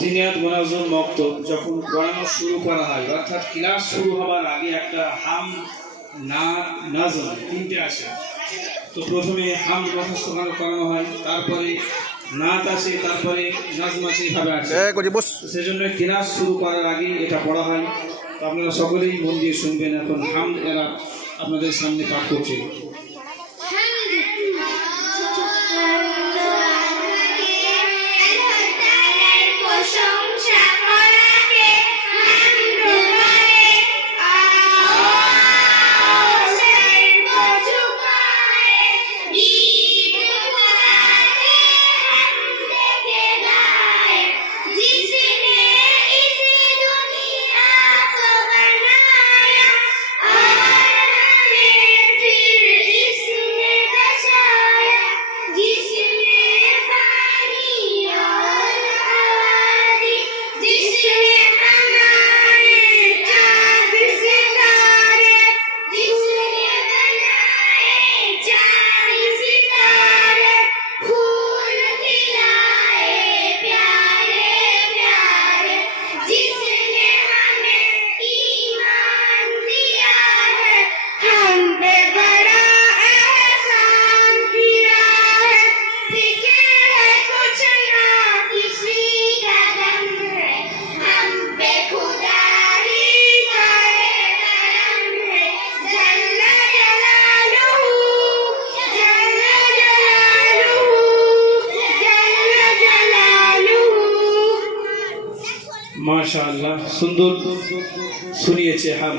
জিনিয়াত মোনাজ্জম মক্তব যখন পড়ানো শুরু করা হয় অর্থাৎ ক্লাস শুরু হবার আগে একটা হাম না নাজম তিনটে আসে। তো প্রথমে হাম মুখস্থ করানো হয়, তারপরে নাত আসে, তারপরে নাজম আসে, এইভাবে আসে। সেজন্য ক্লাস শুরু করার আগে এটা পড়া হয়। তো আপনারা সকলেই মন দিয়ে শুনবেন। এখন হাম এরা আপনাদের সামনে পাঠ করছে। মাশাআল্লাহ, সুন্দর শুনিয়েছে হাম।